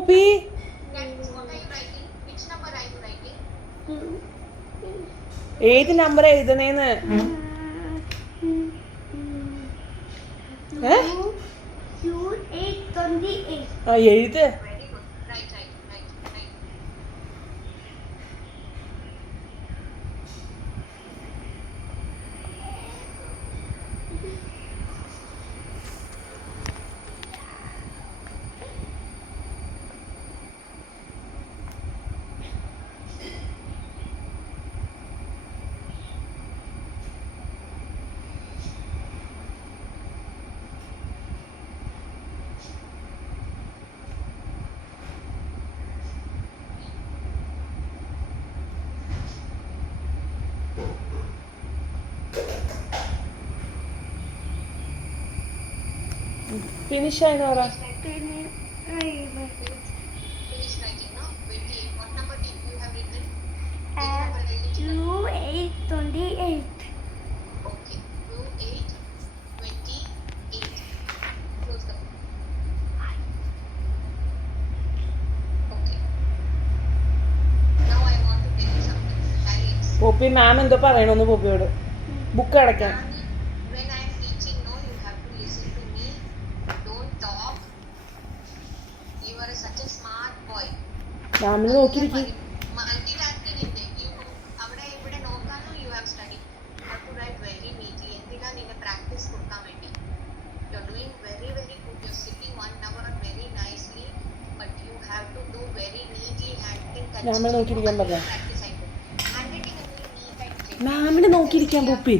പൂപ്പി? ഏത് നമ്പർ എഴുതണേന്ന്? ആ എഴുത്. ഫിനിഷ് ആയെന്ന് പറ. പോപ്പി മാം എന്തോ പറയണോന്ന് പോപ്പിയോട്. ബുക്ക് അടയ്ക്കാൻ. മാമിന് നോക്കിയിരിക്കും. മാമിനെ നോക്കിയിരിക്കാൻ പറഞ്ഞ. മാമിനെ നോക്കിയിരിക്കാൻ poppy.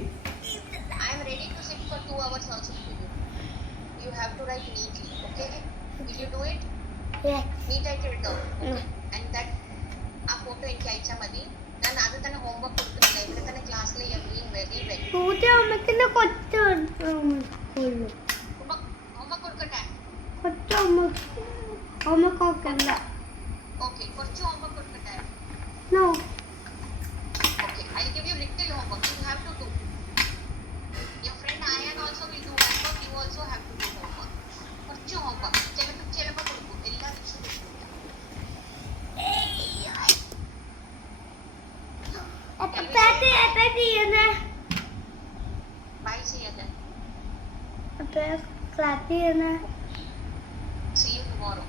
No. Okay, I'll give you little homework. You have to do. Your friend Ayan also will do homework. You also have to do homework. കുറച്ച് homework. ചിലപ്പോൾ കൊടുക്കും. എല്ലാ ദിവസവും കൊടുക്കില്ല. Bye ചെയ്യല്ലേ. See you tomorrow.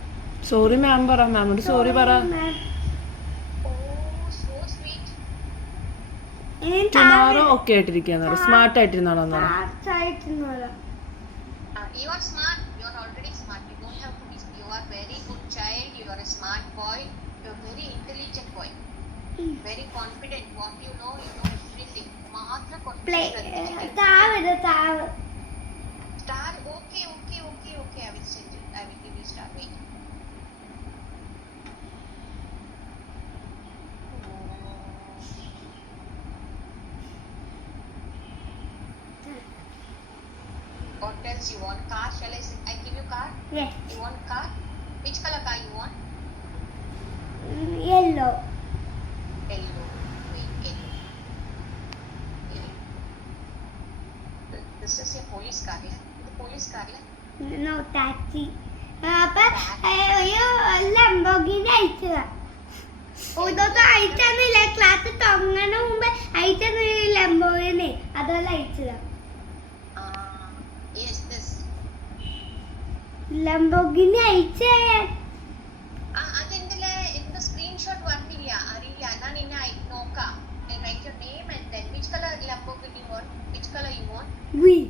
Sorry ma'am പറ. മാമിനോട് സോറി പറ. ടുമോറോ ഒക്കെ ആയിട്ടിരിക്കാന്ന് പറ. സ്മാർട്ട് ആയിട്ടിരുന്നാളോന്ന് പറ. You are smart. You are already smart. You don't have to be. You are very good child. You are a smart boy. You are very intelligent boy. Very confident. What you know everything. മാത്രം Play. Star. Okay. I will send you. I will give you star. Wait. What else you want? Car? Shall I give you car? Yes. You want car? Which color car you want? Yellow. Yellow. Wait, yellow. This is a police car, yeah? The police car, yeah? No, taxi. അപ്പൊ ഒരു ലംബോർഗിനി അയച്ചതാ. ഇതൊക്കെ അയച്ചെന്നില്ല. ക്ലാസ് തുടങ്ങണ മുമ്പ് അയച്ചെന്ന ലംബോർഗിനി അതുപോലെ അയച്ചതാ. Yes, this. ലംബോർഗിനി അയച്ചേ. അതെന്തിലെ എന്ത് സ്ക്രീൻഷോട്ട് വന്നില്ല അറിയില്ല. ഞാൻ ഇന്നെ നോക്കാം. Write your name and then which color Lamborghini you want? Which color you want? Green.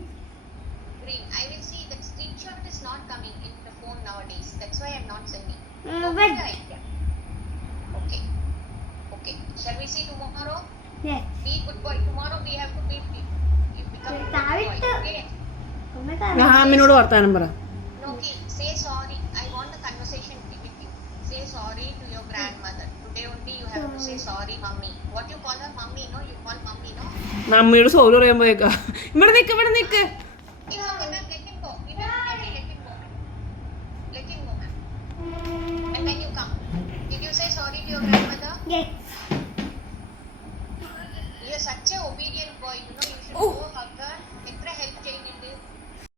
Green. I will see that screenshot is not coming in the phone nowadays. That's why I'm not sending. Red. Okay. Shall we see tomorrow? Yes. Be good boy. Tomorrow we have to be. You become a good boy. Okay. മാമിനോട് വർത്താനം പറ. Okay. Say sorry. I want the conversation with you. Say sorry to your grandmother. Today only you have to say sorry, mummy. What you call her, mummy? No, you call mummy, no? മമ്മിയോട് sorry പറയാൻ പോയേക്കാ. ഇവിടെ നിക്ക്. It's okay, ma'am. Let him go. Let him go, ma'am. And then you come. Did you say sorry to your grandmother? Yes.